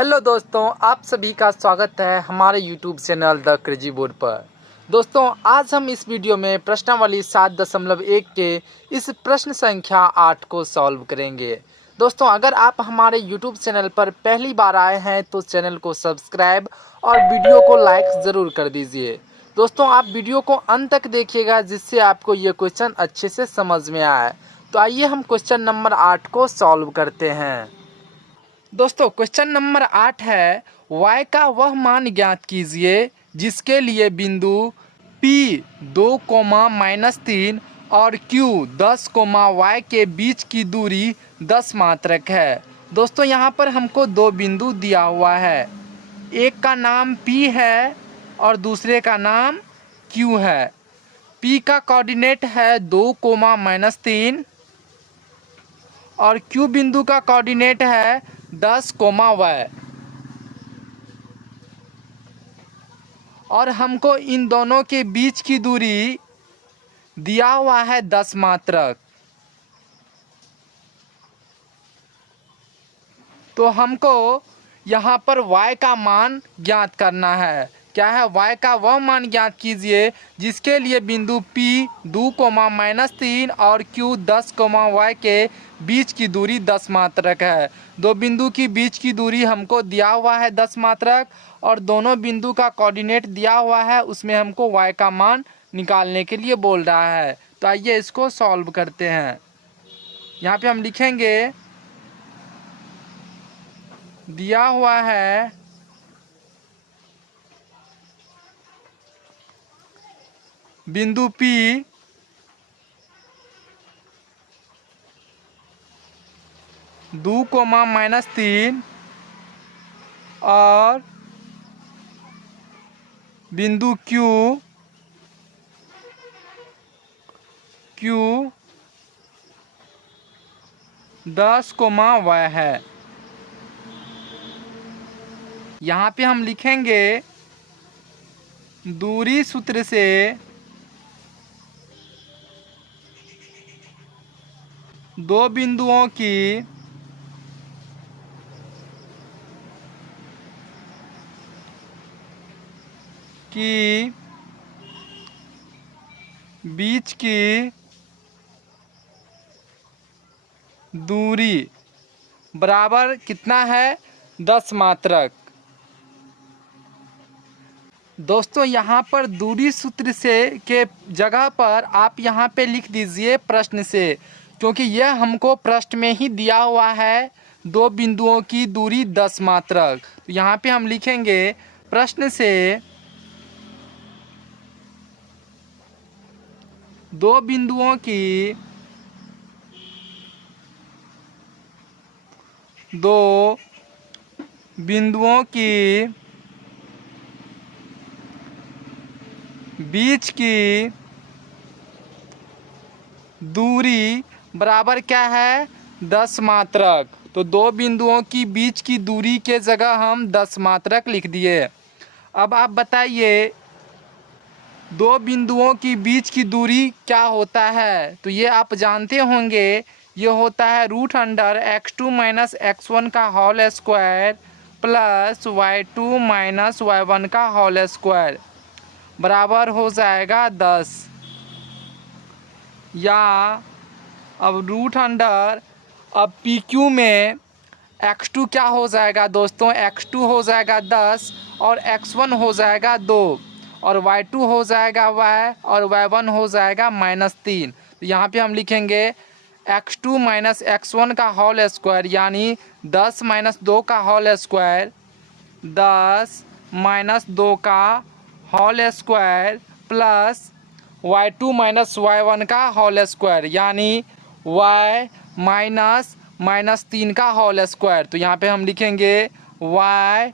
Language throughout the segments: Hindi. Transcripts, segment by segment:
हेलो दोस्तों, आप सभी का स्वागत है हमारे YouTube channel the crazy board पर। दोस्तों, आज हम इस वीडियो में प्रश्नावली 7.1 के इस प्रश्न संख्या 8 को सॉल्व करेंगे। दोस्तों, अगर आप हमारे YouTube चैनल पर पहली बार आए हैं तो चैनल को सब्सक्राइब और वीडियो को लाइक ज़रूर कर दीजिए। दोस्तों, आप वीडियो को अंत तक देखिएगा जिससे आपको ये क्वेश्चन अच्छे से समझ में आए। तो आइए हम क्वेश्चन नंबर 8 को सॉल्व करते हैं। दोस्तों, क्वेश्चन नंबर 8 है, y का वह मान ज्ञात कीजिए जिसके लिए बिंदु P 2, और Q 10, y के बीच की दूरी 10 मात्रक है। दोस्तों, यहाँ पर हमको दो बिंदु दिया हुआ है, एक का नाम P है और दूसरे का नाम Q है। P का कोऑर्डिनेट है 2, 3 और Q बिंदु का कोऑर्डिनेट है 10, y और हमको इन दोनों के बीच की दूरी दिया हुआ है 10 मात्रक। तो हमको यहाँ पर y का मान ज्ञात करना है। क्या है? y का वह मान ज्ञात कीजिए जिसके लिए बिंदु P 2, 3 और Q 10, y के बीच की दूरी 10 मात्रक है। दो बिंदु की बीच की दूरी हमको दिया हुआ है 10 मात्रक और दोनों बिंदु का कोऑर्डिनेट दिया हुआ है, उसमें हमको y का मान निकालने के लिए बोल रहा है। तो आइए इसको सॉल्व करते हैं। यहाँ पे हम लिखेंगे, दिया हुआ है बिंदु P 2, 3 और बिंदु Q 10, y है। यहाँ पे हम लिखेंगे, दूरी सूत्र से दो बिंदुओं की बीच की दूरी बराबर कितना है? 10 मात्रक। दोस्तों, यहाँ पर दूरी सूत्र से के जगह पर आप यहाँ पे लिख दीजिए प्रश्न से, क्योंकि यह हमको प्रश्न में ही दिया हुआ है दो बिंदुओं की दूरी 10 मात्रक। तो यहाँ पे हम लिखेंगे, प्रश्न से दो बिंदुओं की बीच की दूरी बराबर क्या है? 10 मात्रक। तो दो बिंदुओं की बीच की दूरी के जगह हम 10 मात्रक लिख दिए। अब आप बताइए, दो बिंदुओं की बीच की दूरी क्या होता है? तो ये आप जानते होंगे, ये होता है √x2 - x1 का whole square plus y2 - y1 का होल स्क्वायर बराबर हो जाएगा 10। या अब PQ में x2 क्या हो जाएगा दोस्तों? x2 हो जाएगा 10 और x1 हो जाएगा 2 और y2 हो जाएगा y और y1 हो जाएगा -3। तो यहाँ पे हम लिखेंगे x2 - x1 का होल स्क्वायर यानी 10 - 2 का होल स्क्वायर, 10 - 2 का whole square plus y2 - y1 का होल स्क्वायर यानी y -3 का होल स्क्वायर। तो यहाँ पे हम लिखेंगे y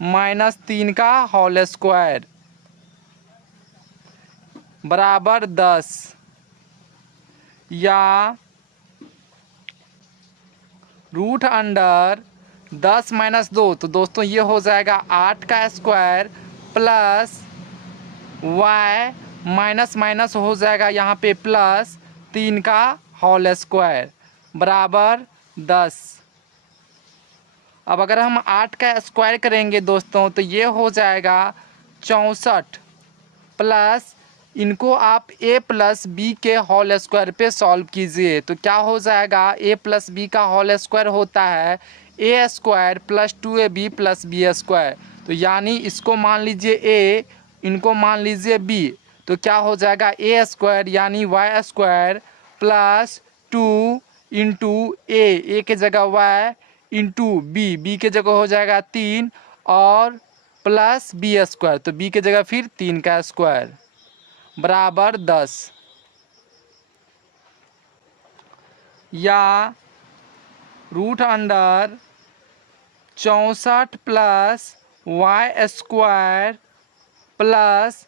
-3 का होल स्क्वायर बराबर 10। या √10 - 2, तो दोस्तों ये हो जाएगा 8 का स्क्वायर प्लस y माइनस हो जाएगा यहाँ पे प्लस 3 का होल स्क्वायर बराबर 10। अब अगर हम 8 का स्क्वायर करेंगे दोस्तों तो ये हो जाएगा 64 प्लस इनको आप a प्लस बी के होल स्क्वायर पे सॉल्व कीजिए। तो क्या हो जाएगा, a प्लस बी का होल स्क्वायर होता है a square plus 2ab plus B square. तो यानी इसको मान लीजिए a, इनको मान लीजिए b। तो क्या हो जाएगा a स्क्वायर यानी y square plus 2 into a के जगह y इंटू b के जगह हो जाएगा 3 और प्लस बी स्क्वायर। तो b के जगह फिर 3 का स्क्वायर बराबर 10, या root under 64 plus Y square plus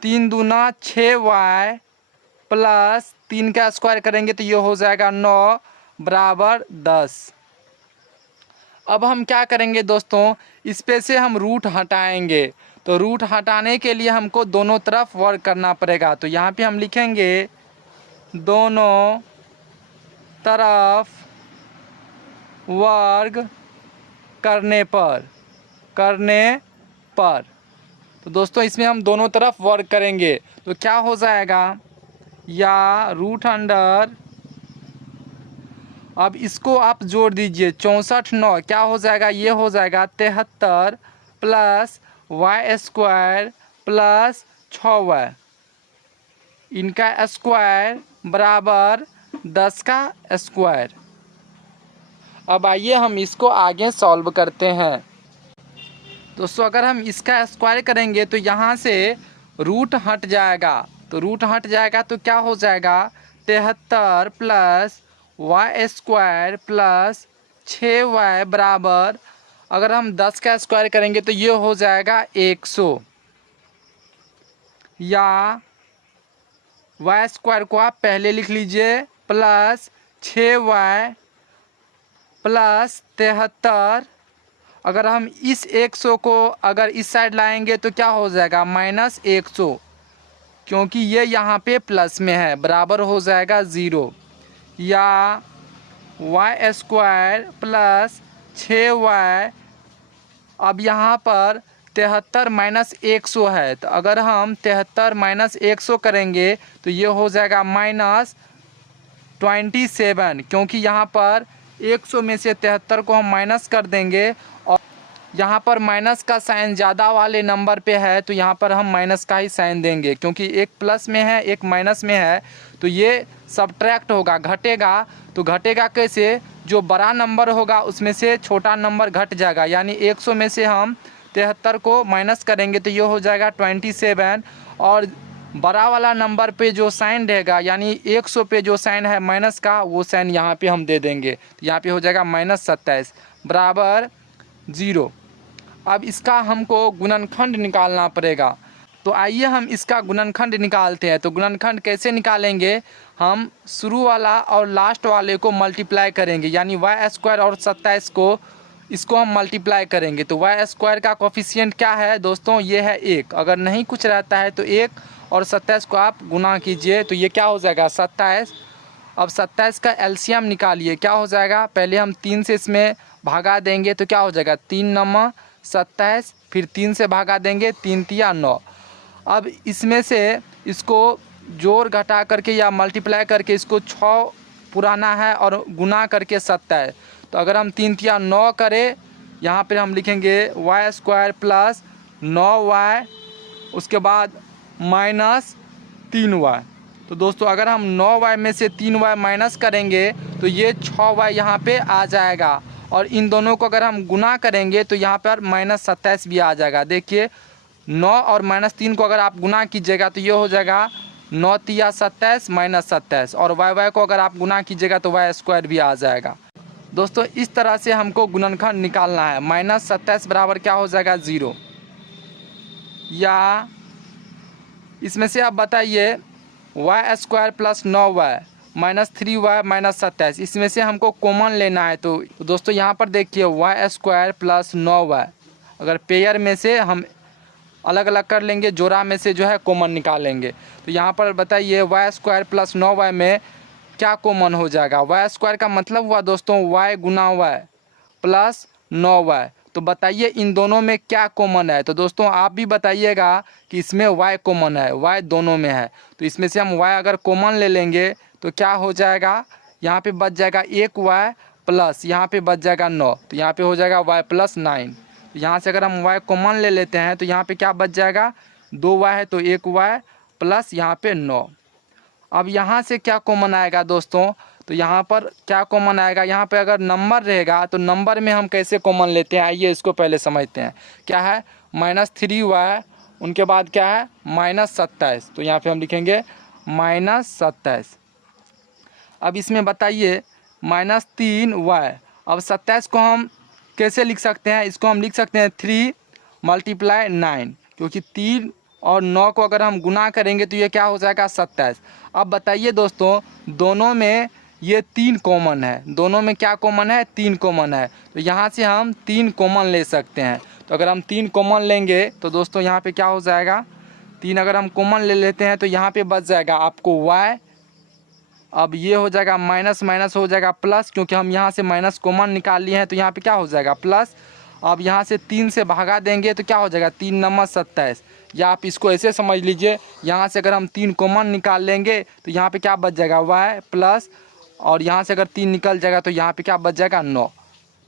3 दूना 6y प्लस 3 का स्क्वायर करेंगे तो ये हो जाएगा 9 बराबर 10। अब हम क्या करेंगे दोस्तों, इस पे से हम रूट हटाएंगे। तो रूट हटाने के लिए हमको दोनों तरफ वर्क करना पड़ेगा। तो यहाँ पे हम लिखेंगे दोनों तरफ वर्ग करने पर तो दोस्तों इसमें हम दोनों तरफ वर्क करेंगे तो क्या हो जाएगा, या रूट अंडर, अब इसको आप जोड़ दीजिए 64 9 क्या हो जाएगा, ये हो जाएगा 73 plus Y square plus 6y इनका स्क्वायर बराबर 10 का स्क्वायर। अब आइए हम इसको आगे सॉल्व करते हैं। दोस्तों अगर हम इसका स्क्वायर करेंगे तो यहाँ से रूट हट जाएगा। तो रूट हट जाएगा तो क्या हो जाएगा 73 plus Y square plus 6y बराबर, अगर हम 10 का स्क्वायर करेंगे तो ये हो जाएगा 100, या वाई स्क्वायर को आप पहले लिख लीजिए प्लस 6y प्लस 73, अगर हम इस 100 को अगर इस साइड लाएंगे तो क्या हो जाएगा माइनस 100, क्योंकि ये यहाँ पे प्लस में है, बराबर हो जाएगा 0, या वाई स्क्वायर प्लस 6y, अब यहाँ पर 73 माइनस 100 है। तो अगर हम 73 माइनस 100 करेंगे तो ये हो जाएगा माइनस 27, क्योंकि यहाँ पर 100 में से 73 को हम माइनस कर देंगे और यहाँ पर माइनस का साइन ज़्यादा वाले नंबर पे है तो यहाँ पर हम माइनस का ही साइन देंगे, क्योंकि एक प्लस में है एक माइनस में है तो ये सब्ट्रैक्ट होगा, घटेगा। तो घटेगा कैसे, जो बड़ा नंबर होगा उसमें से छोटा नंबर घट जाएगा, यानी 100 में से हम 73 को माइनस करेंगे तो ये हो जाएगा 27, और बड़ा वाला नंबर पे जो साइन रहेगा यानी 100 पे जो साइन है माइनस का वो साइन यहाँ पे हम दे देंगे। तो यहाँ पे हो जाएगा माइनस 27 बराबर 0। अब इसका हमको गुणनखंड निकालना पड़ेगा। तो आइए हम इसका गुणनखंड निकालते हैं। तो गुणनखंड कैसे निकालेंगे, हम शुरू वाला और लास्ट वाले को मल्टीप्लाई करेंगे, यानी वाई स्क्वायर और 27 को इसको हम मल्टीप्लाई करेंगे। तो वाई स्क्वायर का कोफिशिएंट क्या है दोस्तों, ये है 1, अगर नहीं कुछ रहता है तो 1 और 27 को आप गुना कीजिए तो ये क्या हो जाएगा 27। अब 27 का एलसीएम निकालिए, क्या हो जाएगा, पहले हम 3 से इसमें भागा देंगे तो क्या हो जाएगा 3 9 27, फिर 3 से भागा देंगे 3 3 9। अब इसमें से इसको जोड़ घटा करके या मल्टीप्लाई करके इसको 6 पुराना है और गुना करके 27। तो अगर हम 3 3 9 करें, यहाँ पर हम लिखेंगे वाई स्क्वायर प्लस 9y उसके बाद माइनस 3y। तो दोस्तों अगर हम 9y में से 3y माइनस करेंगे तो ये 6y यहाँ पे आ जाएगा, और इन दोनों को अगर हम गुना करेंगे तो यहाँ पर माइनस 27 भी आ जाएगा। देखिए 9 और माइनस 3 को अगर आप गुना कीजिएगा तो ये हो जाएगा 9 3 27 माइनस 27, और y को अगर आप गुना कीजिएगा तो वाई स्क्वायर भी आ जाएगा। दोस्तों इस तरह से हमको गुणनखंड निकालना है। माइनस 27 बराबर क्या हो जाएगा 0, या इसमें से आप बताइए Y square plus 9y minus 3y minus 27, इसमें से हमको कॉमन लेना है। तो दोस्तों यहाँ पर देखिए वाई स्क्वायर प्लस 9y, अगर पेयर में से हम अलग अलग कर लेंगे, जोड़ा में से जो है कॉमन निकालेंगे। तो यहाँ पर बताइए वाई स्क्वायर प्लस 9y में क्या कॉमन हो जाएगा, वाई स्क्वायर का मतलब हुआ दोस्तों y गुना y प्लस 9y। तो बताइए इन दोनों में क्या कॉमन है। तो दोस्तों आप भी बताइएगा कि इसमें y कॉमन है, y दोनों में है। तो इसमें से हम y अगर कॉमन ले लेंगे तो क्या हो जाएगा, यहाँ पे बच जाएगा 1y प्लस यहाँ पे बच जाएगा 9, तो यहाँ पे हो जाएगा y प्लस 9। तो यहाँ से अगर हम y कॉमन ले लेते हैं तो यहाँ पे क्या बच जाएगा, 2y है तो 1y प्लस यहाँ पे 9। अब यहाँ से क्या कॉमन आएगा दोस्तों, तो यहाँ पर क्या कॉमन आएगा, यहाँ पे अगर नंबर रहेगा तो नंबर में हम कैसे कॉमन लेते हैं, आइए इसको पहले समझते हैं। क्या है, -3y, उनके बाद क्या है -27, तो यहाँ पे हम लिखेंगे -27। अब इसमें बताइए -3y। अब 27 को हम कैसे लिख सकते हैं, इसको हम लिख सकते हैं 3 × 9, क्योंकि 3 और 9 को अगर हम गुना करेंगे तो ये क्या हो जाएगा 27। अब बताइए दोस्तों दोनों में ये 3 कॉमन है, दोनों में क्या कॉमन है, 3 कॉमन है। तो यहाँ से हम 3 कॉमन ले सकते हैं। तो अगर हम 3 कॉमन लेंगे तो दोस्तों यहाँ पे क्या हो जाएगा, 3 अगर हम कॉमन ले लेते हैं तो यहाँ पे बच जाएगा आपको y। अब ये हो जाएगा माइनस माइनस हो जाएगा प्लस, क्योंकि हम यहाँ से माइनस कॉमन निकाल लिए हैं तो यहाँ पे क्या हो जाएगा प्लस। अब यहाँ से 3 से भागा देंगे तो क्या हो जाएगा 3 नंबर 27, या आप इसको ऐसे समझ लीजिए, यहाँ से अगर हम 3 कॉमन निकाल लेंगे तो यहाँ पे क्या बच जाएगा y प्लस, और यहाँ से अगर 3 निकल जाएगा तो यहाँ पे क्या बच जाएगा 9।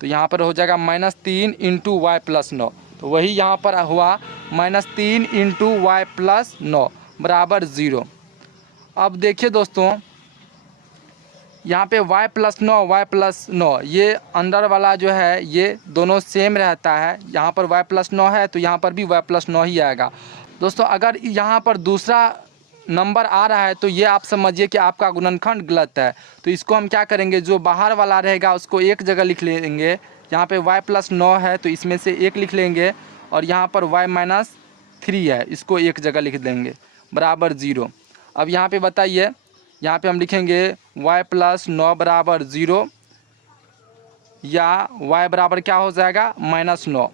तो यहाँ पर हो जाएगा -3 × y प्लस 9। तो वही यहाँ पर हुआ -3 × y प्लस 9 बराबर 0। अब देखिए दोस्तों यहाँ पे y प्लस 9 ये अंदर वाला जो है ये दोनों सेम रहता है। यहाँ पर y प्लस 9 है तो यहाँ पर भी y प्लस 9 ही आएगा। दोस्तों अगर यहाँ पर दूसरा नंबर आ रहा है तो ये आप समझिए कि आपका गुणनखंड गलत है। तो इसको हम क्या करेंगे, जो बाहर वाला रहेगा उसको एक जगह लिख लेंगे। यहाँ पे y प्लस 9 है तो इसमें से एक लिख लेंगे, और यहाँ पर y -3 है इसको एक जगह लिख देंगे बराबर 0। अब यहाँ पे बताइए, यहाँ पे हम लिखेंगे y प्लस 9 बराबर 0, या y बराबर क्या हो जाएगा -9।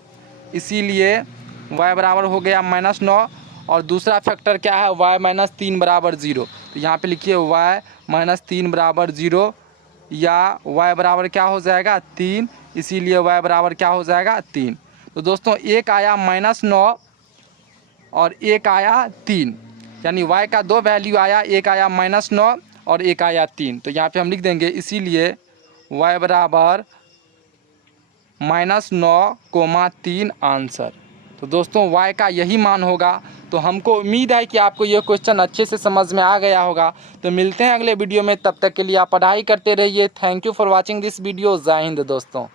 इसीलिए y बराबर हो गया -9, और दूसरा फैक्टर क्या है y -3 बराबर 0। तो यहाँ पे लिखिए y -3 बराबर 0, या y बराबर क्या हो जाएगा 3, इसीलिए y बराबर क्या हो जाएगा 3। तो दोस्तों एक आया -9 और एक आया 3, यानी y का 2 वैल्यू आया, एक आया -9 और एक आया 3। तो यहाँ पे हम लिख देंगे इसीलिए y बराबर -9,3 आंसर। तो दोस्तों y का यही मान होगा। तो हमको उम्मीद है कि आपको ये क्वेश्चन अच्छे से समझ में आ गया होगा। तो मिलते हैं अगले वीडियो में, तब तक के लिए आप पढ़ाई करते रहिए। Thank you for watching this video. जय हिंद दोस्तों।